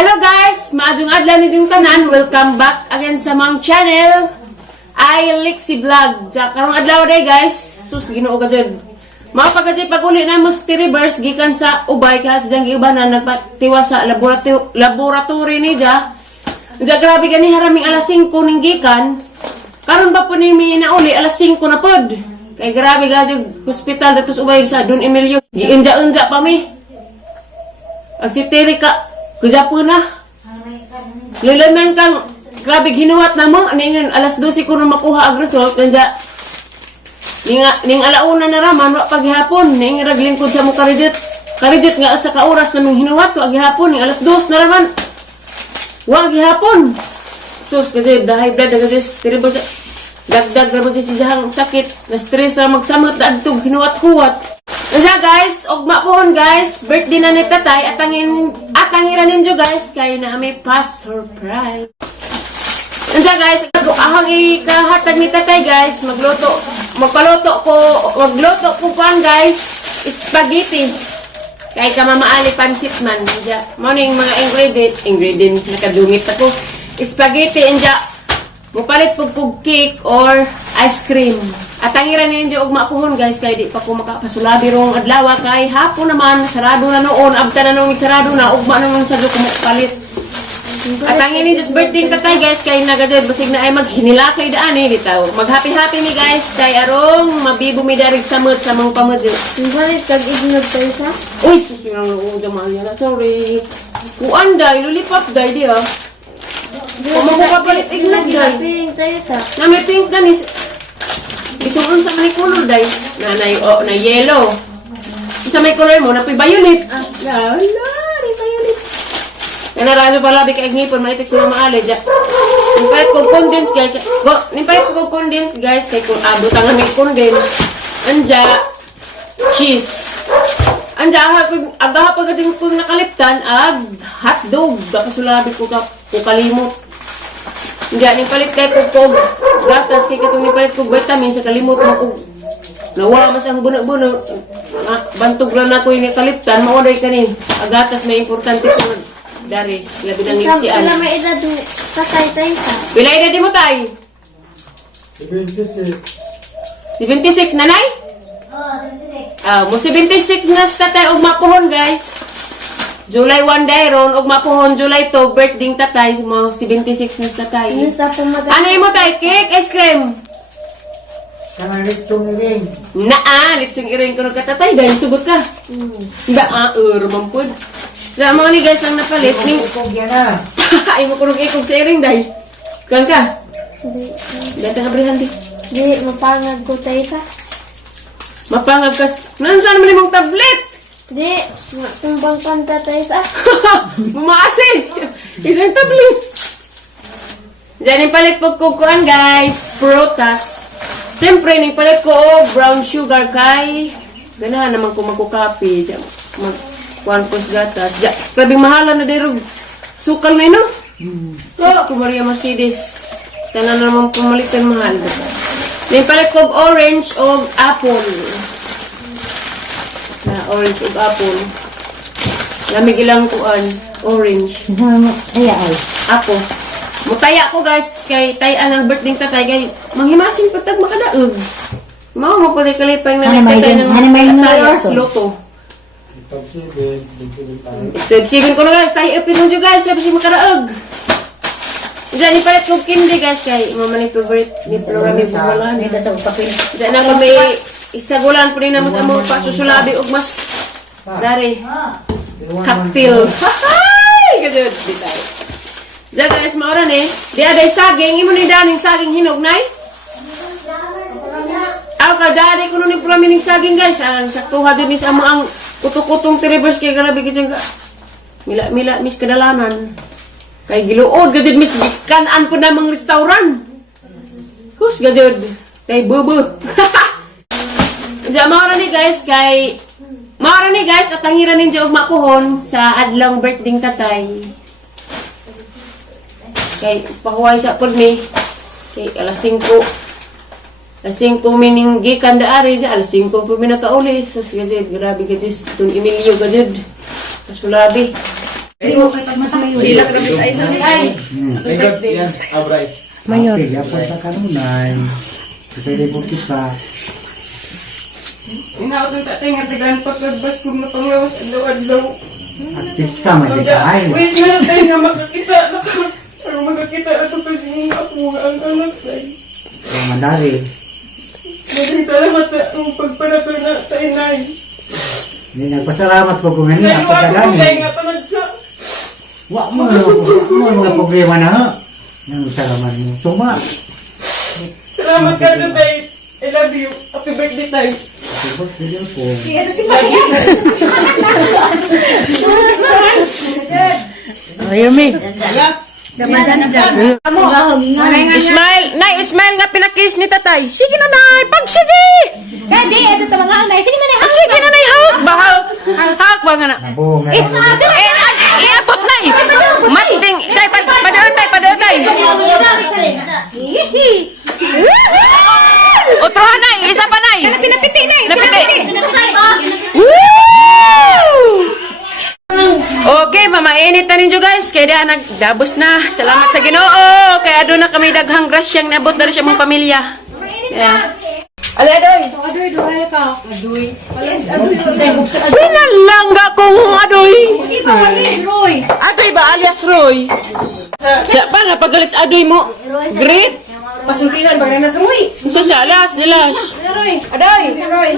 Hello guys! Maadjong adlaw ni yung tanan. Welcome back again sa mga channel. I Lixie Vlog. Sa karong adlaw day guys. Sus, ginoo ka dyan. Mga pagkajay pag-uli na Musti Reverse gikan sa Ubay kasi dyan giubanan nagpatiwa sa laboratory ni Dya. Dya grabe gani haraming alas 5 ning gikan. Karon ba po ni minauli alas 5 na pod. Kay grabe gajag hospital datos Ubay sa Don Emilio. Giunja-unja pa mi. Agsitiri ka. Kuja po na. Lulaman kang grabe ginuwat na mo. Ningan alas 12 ko na makuha ang result. Kanya ning alauna na raman. Wak paghihapon. Ning raglingkod sa mo karidit. Karidit nga sa kauras na nung hinuwat. Wak gihapon. Ning alas 2 na raman. Wak gihapon. Sus kasi dahil blood. Terrible sa dagdag raman si siyang sakit. Na stress na magsamot na agtog. Hinuwat-huwat. Kaya guys, ugma pohon guys, birthday na ni tatay, atangiran ninyo guys, kaya na may pass surprise. Kaya guys, ahang ikahatag ni tatay guys, magluto ko pan guys, spaghetti. Kaya ka mamaali pansit man, kaya mo ning mga ingredient, nakadungit ako. Spaghetti, kaya mupalit pug cake or ice cream. At tangiran ninyo ugma pohon guys kay di pa ko makapasulabi rong adlaw kay hapon naman sarado na noon abta na nung sarado na ugma naman sa ko palit. At tangin ninyo just birthday tatay guys kay nagadid basig na ay maghinilakay daan bitaw. Mag happy ni guys kay arong mabibo mi darig samot sa mga pamadyo. Balit kag ignog tayo sa? Uy susirang uda man yan. Sorry. Kuan day lulipap day di ah. Kung magpapalit ignog day. Ping tayo sa? Na may pink na ni isuon sa may color day na yellow. Isa may color mo na po'y violet. Ni violet. Kana radyo pala bi kay ngipon maitik si Mama Ale ja. Nipayat ko condense guys kay kung abot ang may condense. Anja cheese. Anja agaha pag ading kung nakaliptan hotdog baka sulabi ko kalimot. Diyan, nipalit kay kog gatas kay katong nipalit kog vitamin sa kalimot mo kog nawa mas ang buno-buno. Bantog lang na ko yung kaliptan, maoday ka ni. Agatas may importante ko dari. Labi ng lipsian. Pila may edad tatay tayo sa? Pila edad mo tay? 76, nanay? Mo 76 na sa tatay og mapuhon guys. July 1 day ron, ug mapuhon July 2, birthday tatay, mo 76 na sa tatay. Ano mo tay? Cake, ice cream? Kanang litsong iring. Litsong iring ko nagkatatay, dahil sugot ka. Diba, rumampod. Sa mga ni guys, ang napalit, ning... Ikog yan na. Ay mo kunong ikog sa iring, day. Kan ka? Dahil ka kabrihan, di. Di, mapangag ko tayo sa? Mapangag ka. Nansan mo ni mong tablet? Di, tumbang panta tayo sa? Bumalik! Isang tablet. Diyan yung palit po kukuan guys. Prutas. Siyempre, yung palit ko brown sugar kay ganahan naman ko magkukapi. Diyan, mag-1 gatas. Diyan, grabing mahalan na dirog. Sukal na yun, no? Ko Maria Mercedes. Tanan naman pumalitan mahal. Yung palit ko orange o apple. Orange ug apple. Lamig ilang kuan, orange. Ay. Ako. Mutaya ko guys kay tayan ang birthday tatay kay manghimasin patag makadaog. Mao mo pud kalipay na tatay ng luto. Sige ko na guys, tayo pinujo guys, sabi si makadaog. Diyan ipalit ko candy guys kay mama ni favorite ni programi bulan. Ito sa papel. Diyan ako may isagulan po rin naman sa mga pasusulabi o mas dari cocktail. Hay! Gadod. Di tayo. Diyan guys, maoran di aday saging. Imo ni daning saging hinog, nay? Aw ka, dari ko nun yung programin ng saging guys. Saktuha din sa mo ang kutukutong tiribers kay garabi ka mila, mis kadalanan. Kay giluod, gadod mis kanan po na mga restaurant. Hus, gadod. Kay bubu. Diyan, maura ni guys, at tangiran ninyo og mapuhon sa adlang birthday tatay. Kay, pahuway sa pod mi. Kay, alas 5. Alas 5 mining gikan daari dyan. Alas 5 po minakauli. Sus, gajid, grabe gajid. Don Emilio gajid. Kasulabi. Dila ka na ay sa ay. Yan, abray. Mayor. Okay, yapon sa kanunay. Pwede mo kita. Inaot ng tatay nga tagaan pagkagbas kung napanglawas adlaw-adlaw. Artista man di ay. Wis na tayo nga makakita na ka. Pero makakita na ito kasi yung ako nga ang anak tayo. Ang manari. Maraming salamat sa ang pagparato na sa inay. Hindi nagpasalamat po kung ano Sa iyo ang ako kung pagkadani. kaya nga panagsa. Wa mo mga problema na ha. Nang salaman mo. Tuma. Salamat ka na tayo. I love you. Happy birthday tayo. Tapos video po. Ismail! Nay, Ismail nga pinakis ni tatay. Sige na, nay! Pagsige! Kadi, ito ta mga unay. Sige na na. Pagsige na, nay! Hawak ba? Hawak ba nga na? Abo, meron. Iabot, nay! Mating! Tay, padoon, tay! Padoon, tay! Utrohan, nay! Isa pa, nay! Pinapiti na. Napiti! Okay, mamainit na ninyo guys. Kaya nagdabos na. Salamat sa Ginoo. Kaya doon na kami daghang grasyang nabot na rin siya mong pamilya. Yeah. Alay, adoy! Adoy ka. Pinalangga kong adoy! Di ba wali, Roy? Adoy ba alias Roy? Siya pa na pagalis adoy mo. Great! Pasultinan ba na nasa Roy? Isa siya, alas, nilas. Roy. Aday. Roy.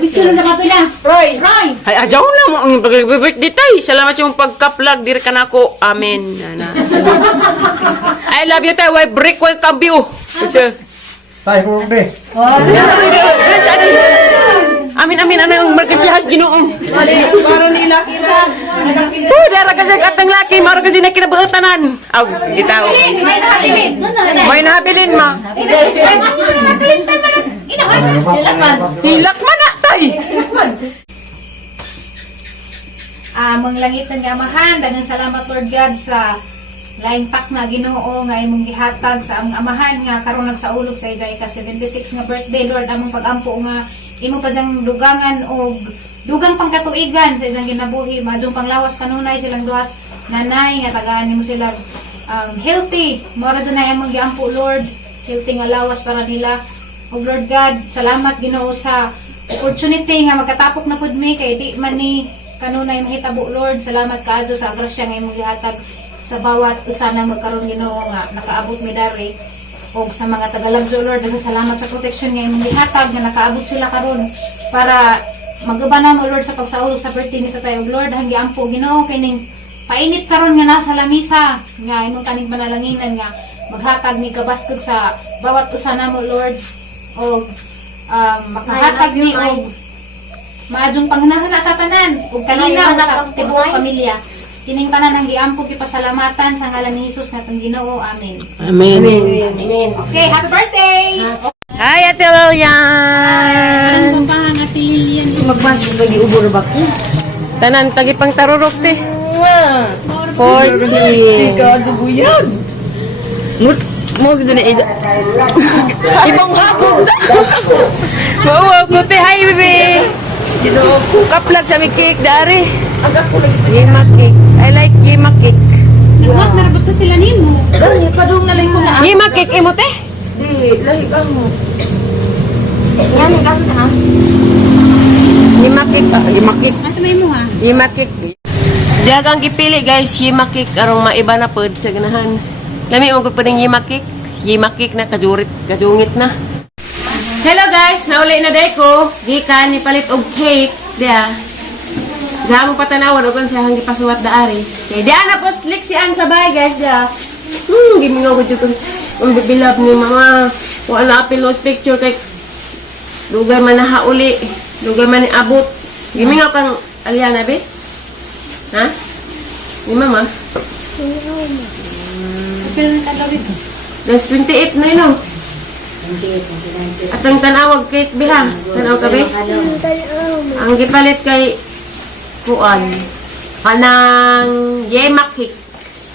Picture na sa kapila. Roy. Ay, ajaw na mo ang pag-birthday tayo. Salamat yung pagka-plug. Dir ka na ako. Amen. I love you tayo. Why break welcome you. Tayo po be. Amin, amin. Ano yung markasihas ginoong? Para nila kira. Dara kasi katang laki. Maro kasi na kinabuotanan. Aw, itaw. May nahabilin ma. Hilak man na tay. Manglangitan nga amahan, daghang salamat Lord God sa laing pak na Ginoo nga imong gihatag sa among amahan nga karon nagsaulog sa iya ika-76 nga birthday Lord, among pagampo nga imo pa siyang dugangan og dugang pangkatuigan sa isang ginabuhi, madjong panglawas kanunay silang duhas nanay nga tagaan nimo sila healthy, mora na among giampo Lord, healthy nga lawas para nila. Og Lord God, salamat Ginoo sa opportunity nga magkatapok na pud mi kay di man ni kanunay mahitabo Lord. Salamat kaadto sa grasya nga imong gihatag sa bawat usa na magkaroon Ginoo nga nakaabot mi dari. Og sa mga tagalagso Lord, daghang salamat sa protection nga imong gihatag nga nakaabot sila karon para magubana mo Lord sa pagsaulog sa birthday ni Tatay. Og Lord, hanggi ampo Ginoo kining painit karon nga nasa lamisa nga imong taning panalanginan nga maghatag ni kabastog sa bawat usa namo Lord. Og makahatag ni og maadjong panghinahala sa tanan ug kalinaw sa tibuok pamilya. Kining tanan ang giampo gipasalamatan sa ngalan ni Hesus nga atong Ginoo. Amen. Amen. Okay, happy birthday. Hi, Ate Lilian. Magmasig ba giubor ba ko? Tanan, tagi pang tarurok te. 40. Kaduguyag. Mo gid na ida. Ibang hapon. Wow, kute. Hi, bebe. Kaplag sa may cake, dari. Agak ko lagi. Yema cake. I like yema cake. Nagwat na rabat to sila nimo. Dali padung na lang ko na. Yema cake, imo te? Di, lahi ka mo. Yan, ikaw na. Yema cake. Yema cake. Asa may mo ha? Yema cake. Dagang gipili guys, yema cake. Arong maiba na pod sa ganahan. Lami mo ko pa ng yema cake. Yema cake na kajungit na. Hello guys, nauli na day ko. Gikan ni palit og cake. Dia. Sa among patanawan og sa hanggi pasuwat daari. Kay dia na po slick si Ann sa bahay guys dia. Gimingaw ko jud ang bibilab ni mama. Wala pilos picture kay lugar man na hauli, lugar man ni abot. Gimingaw kang Aliana be? Ha? Ni mama? Kailan ka daw dito? Das 28 na yun. At ang tanawag cake biha. Tanaw ka be? Ang gipalit kay kuan. Kanang yema cake.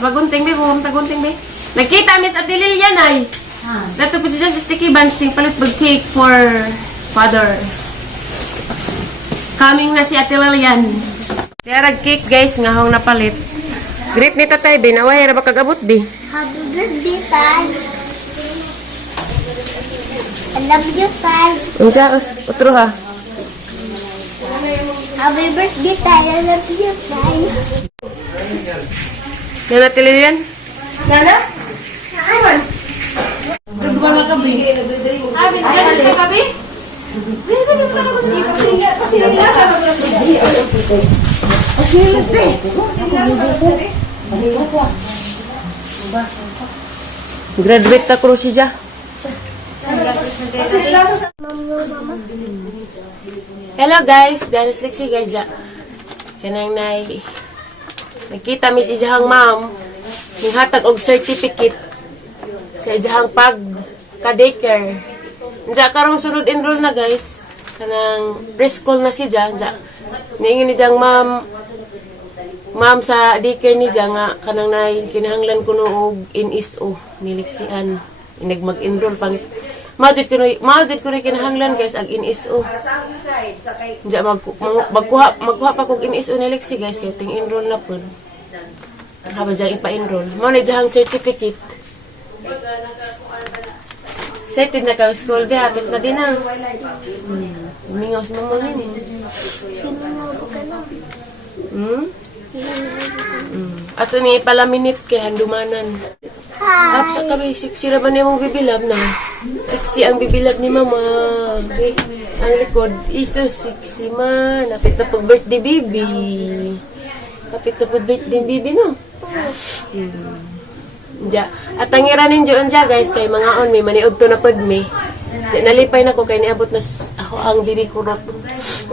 Pagunting be, buwang tagunting be. Nakita Miss Ate Lilian ay. Dato po siya sa sticky buns sing palit bag cake for father. Coming na si Ate Lilian. Diarag cake guys, nga hong napalit. Great ni tatay, binaway ra ba kagabot di? Happy birthday, Tay. I love you, Tay. Unsa otro ha? Happy birthday, Tay. I love you, Tay. Nana tilian? Graduate ta kuro siya. Hello guys, Danis Lexi guys. Kanang nay nakita mi si jahang ma'am ning hatag og certificate sa jahang pag ka daycare. Nja karong sunod enroll na guys. Kanang preschool na si Jan. Niingin ni jang ma'am sa daycare ni Jan nga kanang nay kinahanglan kuno og NSO niliksian inig mag-enroll pang Majud ko kinahanglan guys ag NSO. Nja magkuha pa kog NSO ni Lexi guys kay ting enroll na pud. Haba dyan ipa-enroll. Mo na dyan certificate. Excited na ka school di hapit na din ah. Mingaw si mama ni. Ato ni palaminit kay handumanan. Up sa kabi, siksi ra ba niya mong bibilab na? Siksi ang bibilab ni mama. Okay. Ang likod, iso siksi man. Napit na pag birthday baby. Napit na pag birthday baby no? Diya. At tangiran ninyo dyan guys, kay mga on, may maniod to na pag may. Nalipay na ko kay niabot na ako ang bibi kurot.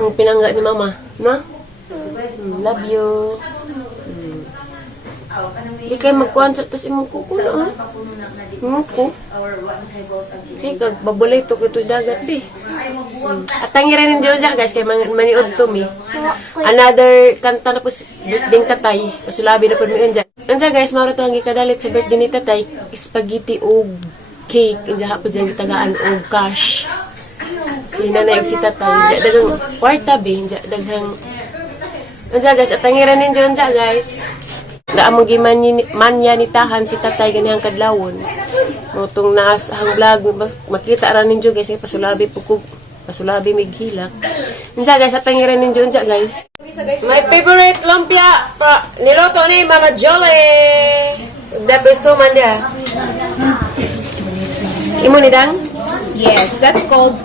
Ang pinangga ni mama. No? Love you. Di kayo magkuhan sa tas imong kuko na, ha? Muko. Di ka, babulay to kito dagat, di. At tangiran ng Diyoja, guys, kay maniod to mi. Another kanta na po, birthday tatay. Pasulabi na po mi dyan. Andiyan, guys, maro to ang ikadalit sa birthday ni tatay, spaghetti o cake. Andiyan po dyan gitagaan o cash. Sinanay si tatay. Andiyan, dagang kwarta, bi. Andiyan, dagang... Andiyan, guys, at tangiran ng Diyoja, guys. Daamong gimanya ni tahan si tatay ganihang kadlawon. Motong naas ang vlog makita ra ninyo guys pasulabi pukog pasulabi mighilak. Unsa guys at tangiran ninyo unsa guys. My favorite lumpia niloto ni Mama Jolie. The peso man dia. Imo ni dang? Yes, that's called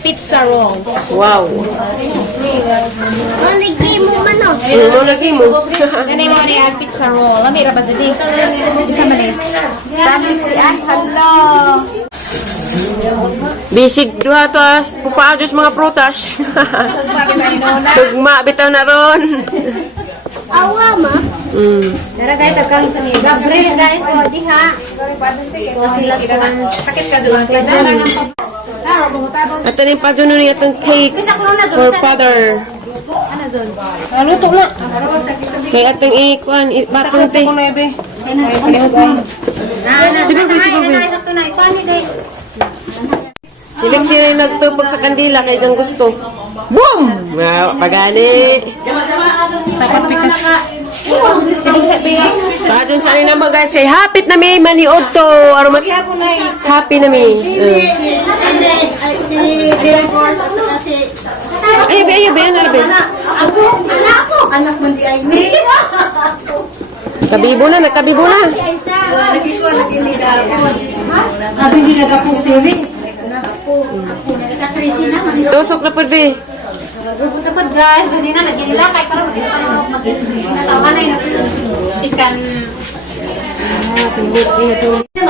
pizza rolls. Wow. Maligi mo man, oh. Mo lagi mo. Ganay mo ni ang pizza roll. Lamira pa sa di. Isa man eh. Tamit si hello. Bisig duha to as pupaajos mga prutas. Tugma bitaw na ron. Awa, ma. Tara guys, agkang sa ni Gabriel guys, o diha. O sila sakit ka doon. At ano yung pagano niya itong cake for father. Luto na. Kaya atong ikuan, batong te. Silig sila nagtupag sa kandila kaya dyan gusto. Boom! Pagani. Pagano sa rin naman guys, say hapit na may maniod to. Happy na may. Ayaw, Anak mo di ay ni. Kabibo na, nagkabibo na. Sabi nila ka po siri. Tusok na po, be. Tapos guys, ganina lagi nila kay karon mag-tama na yun. Sikan.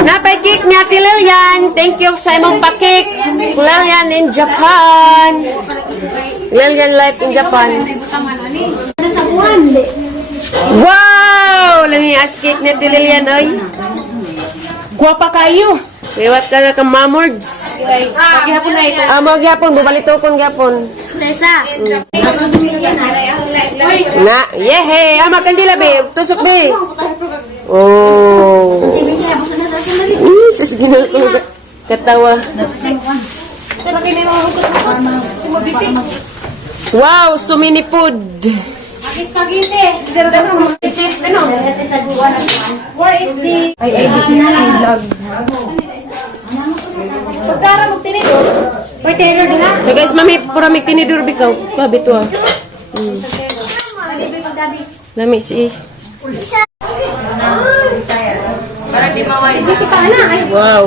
Napay cake ni Ate Lilian. Thank you sa imong pa-cake. Lilian in Japan. Lilian life in Japan. Wow! Lilian cake ni Ate Lilian, oy. Guwapa kayo. Iwat ka na kang mamords. Gihapon na ito. Mo gyapon, bubalitokon gyapon. Tessa. Na, yehe, ama kandila be, tusok be. Oh. Sus, ginal ko katawa. Wow, so many food. Aki spaghetti. Cheese din oh. Where is the... Ay, vlog. Pagkara mo tinidor. Uy, tinidor din ha. So guys, mami, pura may tinidor bikaw. Kabit to ah. Lami si. Wow.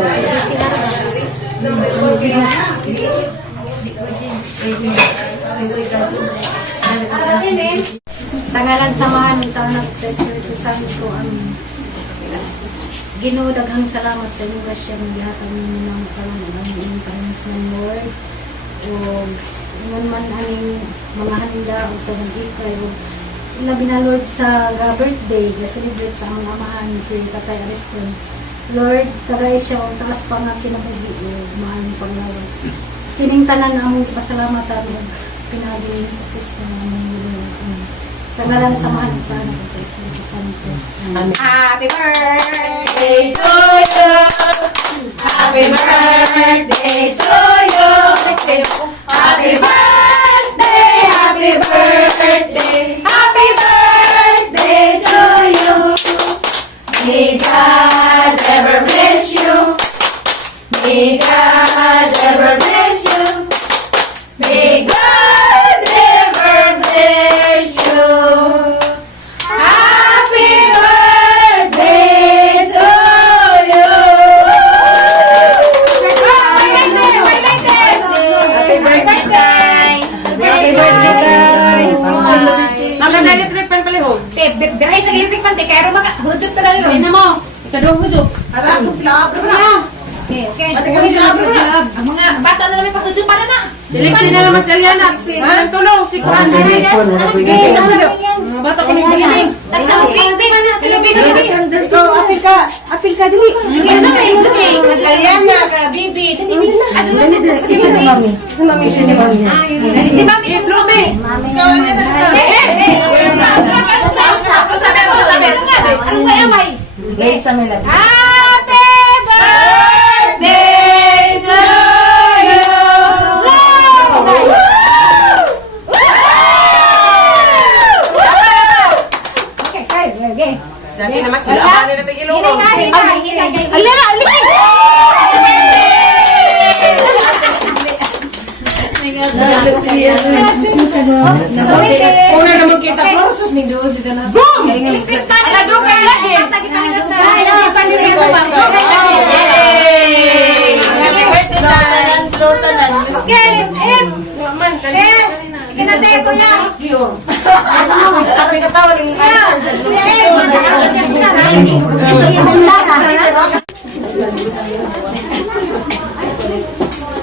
Sa ngalan samahan sa anak sa Espiritu Santo. Ginoo, daghang salamat sa inyong grasya ng lahat ang inyong pangalan ng inyong Panginoon Lord. O iman man ang mga handa o sa nag-ikay o labi na Lord sa birthday na celebrate sa amang amahan si Tatay Ariston. Lord, kagaya siya o taas pa nga kinabuhi o mahal ng panglawas. Pining tanan among pasalamatan o pinagin sa Kristo ng among Lord. Sa ngalan samahan sa anak sa Espiritu Santo. Amen. Happy birthday to you. Happy birthday to you. Happy birthday, happy birthday, happy birthday to you. May God ever bless you. May God ever bless you. May God ever bless you. Happy birthday to you. Happy birthday. Happy birthday. Ang ganda trip pan palihog. Biray sa electric pan, kaya rin hujot ka lang yun. Ano mo? Kadong hujok. Alam ko sila abro na. Okay, okay. Ang mga bata na namin pa-hujot pa na na. Siliksi na naman sa Liana. Ang tulong si Kuan. Mga bata ko nagbiling. Tagsabing na sila bilang. Ikaw, apil ka dili. Aliana ka, Bibi. Ato lang dito. Si mami siya ni mami. Si Mami. Plube. Ikaw ang yan. Ako sabi. Anong may amay? Gayet sa nila. Happy birthday to you! Okay, okay. Dali naman sila. Abali na tigil ko. Alera, Una naman kita Flores ni doon sa na. Boom! Ala do kay lagi. Okay, let's end. Ikinatay ko lang.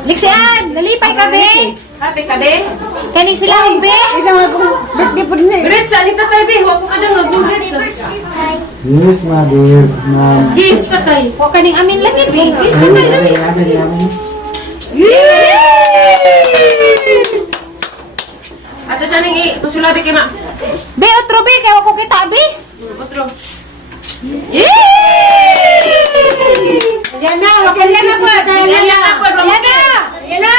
Lixian, nalipay ka, be. Happy ka be? Kani sila, be. Isa mga birthday po din eh. Great sa ni tatay be. Wa ko kada ngagulit. Yes, mother. Ma'am. Yes patay. O kaning amin lagi, be. Yes patay dali. Ate saning pasulabi kay ma. Be, otro, be. Kaya wako kita, be. Otro. Yan na, yan na po. Yan na po. Yan na.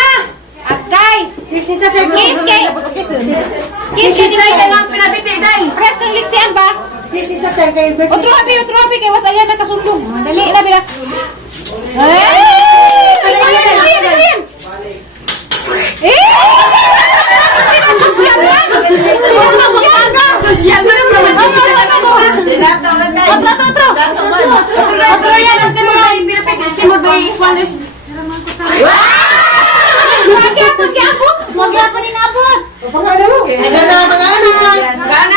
Agkay. Kiss kay. Kiss kay. Dai lang pinabiti dai. Presto ng Lixian ba? Otro happy. Kaya was ayan na kasundong. Dali na, be. Ayan. Social man! Social na naman. Otro yan ang simula. Simul ba Juanes? Magyapon din abot. Gana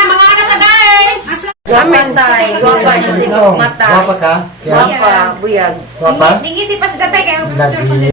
mga anak ka guys. Matay. Guwapa na si Matay. Guwapa ka? Guwapa. Buyag. Guwapa? Tingisi pa sa satay kayo. Lagi.